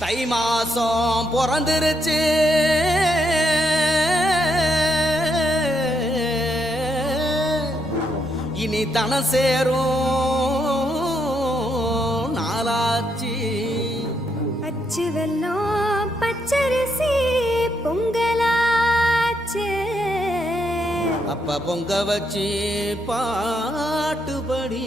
தை மாசம் பிறந்துருச்சு. இனி தனம் சேரும் நாளாச்சு. அச்சு வெல்லம் பச்சரிசி பொங்கலாச்சு. அப்ப பொங்க வச்சு பாட்டுபடி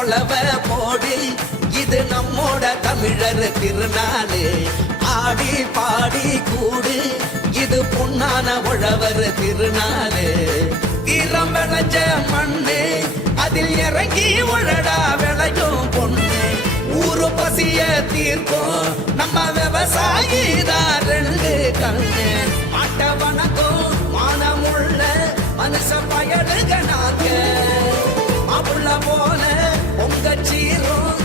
போடு போடி இது நம்மோட தமிழர் திருநாளு. ஆடி பாடி கூடு இது பொன்னான உழவர் திருநாளு. தீரம் விளைஞ்ச மண்ணு அதில் இறங்கி உழடா விளையும் பொண்ணு. ஊரு பசிய தீர்க்கும் நம்ம விவசாயி தான் ரெண்டு கண்ணு. மாட்ட வணக்கம் மானமுள்ள மனுஷ பயனுக நாங்க மாப்புள்ள போன பொங்க சீரும் பொங்கி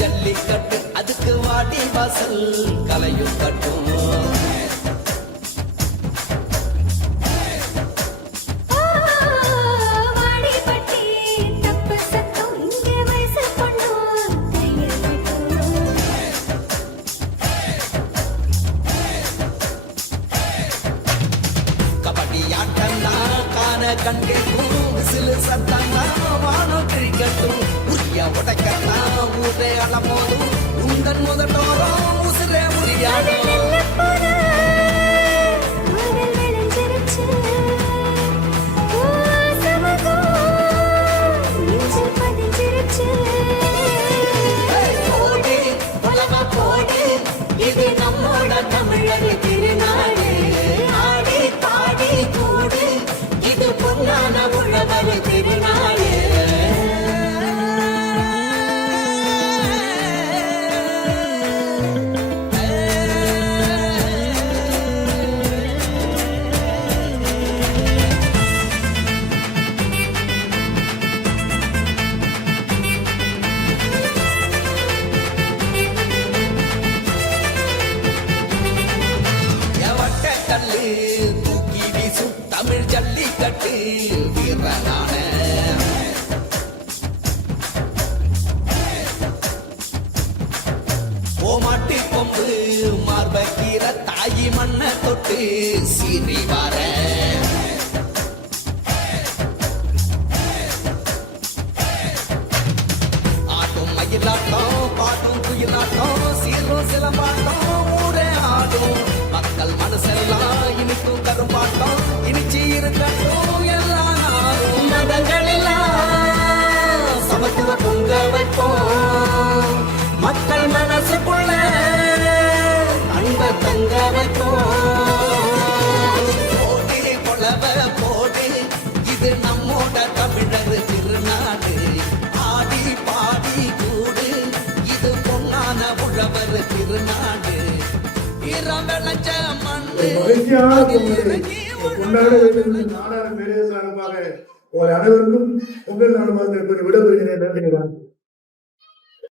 ஜல்லிக்கட்டு அதுக்கு வாடி வாசல் கலையும் கட்டும். கபடி காண கண்டேக்கும் விசிலு சத்தம்னா வானம் கிரிக்கட்டும் உரிய உடைக்கட்டா ஊரே அளமோதும் சீறி வர ஆட்டும் மயிலாட்டம் பாட்டும் குயிலாட்டம் சீரும் சிலம்பாட்டம் ஊரே ஆடும். மக்கள் மனசெல்லாம் இனிக்கும் கரும்பாட்டம் இனிச்சு இருக்கட்டும் எல்லா நாளும் மதங்களெல்லாம் சமத்துவ பொங்க வைப்போம். மக்கள் மனசுக்குள்ள அன்ப தங்க வைப்போம். மகிழ்ச்சியான பொங்கலை கொண்டாட வேண்டும் என்று நாடார் மேலே சார்பாக ஒரு அனைவருக்கும் பொங்கல் நாடு மாதிரி விடப்படுகிறேன் நன்றி